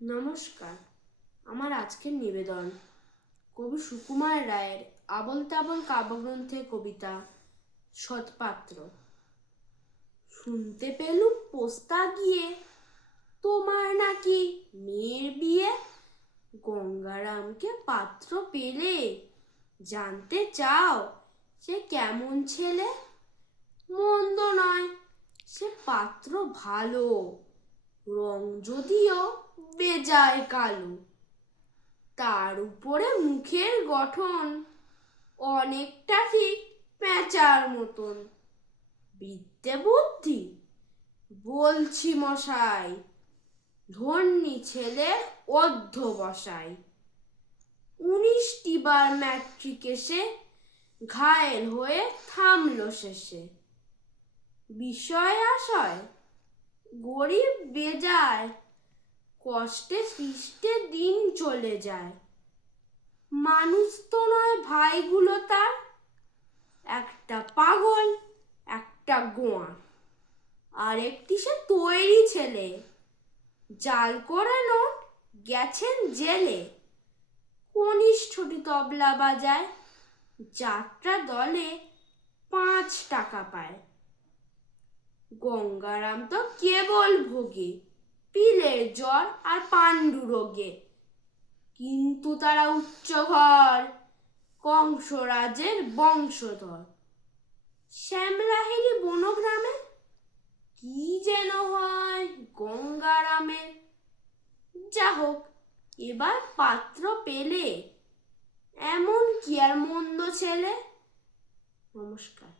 নমস্কার। আমার আজকের নিবেদন কবি সুকুমার রায়ের আবোল তাবোল কাব্যগ্রন্থের কবিতা সৎপাত্র। শুনতে পেলুম পোস্তা গিয়ে তোমার নাকি মেয়ের বিয়ে। গঙ্গারামকে পাত্র পেলে জানতে চাও সে কেমন ছেলে? মন্দ নয়, সে পাত্র ভালো, রং যদিও বেজায় কালো। তার উপরে মুখের গঠন অনেকটা ঠিক পেঁচার মতন। বিদ্যে বুদ্ধি বলছি মশাই, ধন্যী ছেলের অধ্যবসায়। 19টি বার ম্যাট্রিক এসে ঘায়েল হয়ে থামলো শেষে। বিষয় আশয় গরিব বেজায়, কষ্টে সৃষ্টে দিন চলে যায়। মানুষ তো নয় ভাইগুলো তার, একটা পাগল একটা গোয়া। আর একটি সে তৈরি ছেলে, জাল করে নোট গেছেন জেলে। কনিষ্ঠটি তবলা বাজায়, যাত্রা দলে 5 টাকা পায়। গঙ্গারাম তো কেবল ভোগে পিলের জ্বর আর পাণ্ডু রোগে। কিন্তু তারা উচ্চ ঘর, কংসরাজের বংশধর। শ্যামলাহিড়ী বনগ্রামে কি যেন হয় গঙ্গারামের। যা হোক, এবার পাত্র পেলে এমন কি আর মন্দ ছেলে। নমস্কার।